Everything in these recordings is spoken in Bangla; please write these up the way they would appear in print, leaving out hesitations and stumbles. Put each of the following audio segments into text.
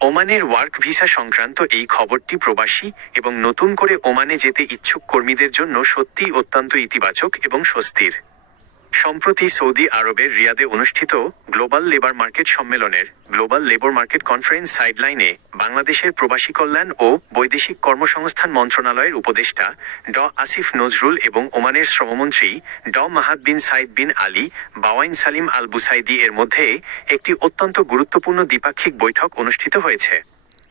ওমানের ওয়ার্ক ভিসা সংক্রান্ত এই খবরটি প্রবাসী এবং নতুন করে ওমানে যেতে ইচ্ছুক কর্মীদের জন্য সত্যিই অত্যন্ত ইতিবাচক এবং স্বস্তির। সম্প্রতি সৌদি আরবের রিয়াদে অনুষ্ঠিত গ্লোবাল লেবার মার্কেট সম্মেলনের গ্লোবাল লেবার মার্কেট কনফারেন্স সাইডলাইনে বাংলাদেশের প্রবাসী কল্যাণ ও বৈদেশিক কর্মসংস্থান মন্ত্রণালয়ের উপদেষ্টা ড আসিফ নজরুল এবং ওমানের শ্রমমন্ত্রী ড মাহাদ বিন সাইদ বিন আলী বাওয়াইন সালিম আল বুসাইদি এর মধ্যে একটি অত্যন্ত গুরুত্বপূর্ণ দ্বিপাক্ষিক বৈঠক অনুষ্ঠিত হয়েছে।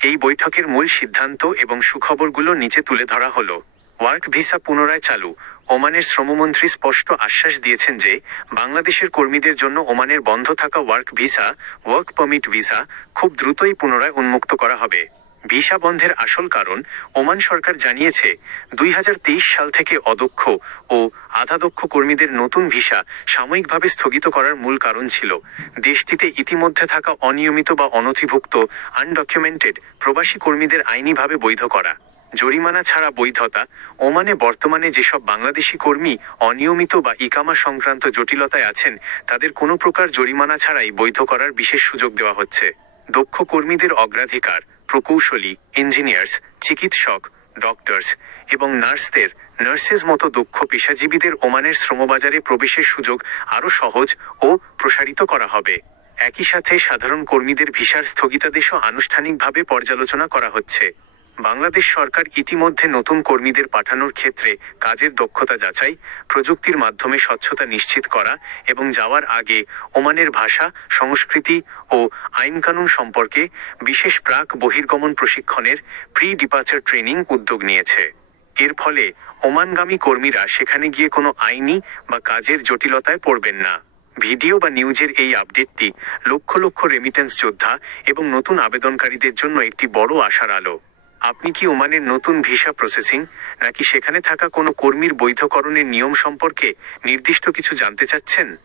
এই বৈঠকের মূল সিদ্ধান্ত এবং সুখবরগুলো নিচে তুলে ধরা হলো। ওয়ার্ক ভিসা পুনরায় চালু। ওমানের শ্রমমন্ত্রী স্পষ্ট আশ্বাস দিয়েছেন যে বাংলাদেশের কর্মীদের জন্য ওমানের বন্ধ থাকা ওয়ার্ক পারমিট ভিসা খুব দ্রুতই পুনরায় উন্মুক্ত করা হবে। ভিসা বন্ধের আসল কারণ ওমান সরকার জানিয়েছে 2023 সাল থেকে অদক্ষ ও আধাদক্ষ কর্মীদের নতুন ভিসা সাময়িকভাবে স্থগিত করার মূল কারণ ছিল দেশটিতে ইতিমধ্যে থাকা অনিয়মিত বা অনথিভুক্ত আনডকুমেন্টেড প্রবাসী কর্মীদের আইনিভাবে বৈধ করা। জরিমানা ছাড়া বৈধতা। ওমানে বর্তমানে যেসব বাংলাদেশি কর্মী অনিয়মিত বা ইকামা সংক্রান্ত জটিলতায় আছেন তাদের কোনো প্রকার জরিমানা ছাড়াই বৈধ করার বিশেষ সুযোগ দেওয়া হচ্ছে। দক্ষ কর্মীদের অগ্রাধিকার। প্রকৌশলী, ইঞ্জিনিয়ার্স, চিকিৎসক, ডক্টরস এবং নার্সেস মতো দক্ষ পেশাজীবীদের ওমানের শ্রমবাজারে প্রবেশের সুযোগ আরও সহজ ও প্রসারিত করা হবে। একই সাথে সাধারণ কর্মীদের ভিসার স্থগিতাদেশও আনুষ্ঠানিকভাবে পর্যালোচনা করা হচ্ছে। বাংলাদেশ সরকার ইতিমধ্যে নতুন কর্মীদের পাঠানোর ক্ষেত্রে কাজের দক্ষতা যাচাই, প্রযুক্তির মাধ্যমে স্বচ্ছতা নিশ্চিত করা এবং যাওয়ার আগে ওমানের ভাষা, সংস্কৃতি ও আইনকানুন সম্পর্কে বিশেষ প্রাক বহির্গমন প্রশিক্ষণের প্রি-ডিপার্চার ট্রেনিং উদ্যোগ নিয়েছে। এর ফলে ওমানগামী কর্মীরা সেখানে গিয়ে কোনো আইনি বা কাজের জটিলতায় পড়বেন না। ভিডিও বা নিউজের এই আপডেটটি লক্ষ লক্ষ রেমিটেন্স যোদ্ধা এবং নতুন আবেদনকারীদের জন্য একটি বড় আশার আলো। আপনি কি ওমানের নতুন ভিসা প্রসেসিং নাকি সেখানে থাকা কোনো কর্মীর বৈধকরণের নিয়ম সম্পর্কে নির্দিষ্ট কিছু জানতে চাচ্ছেন?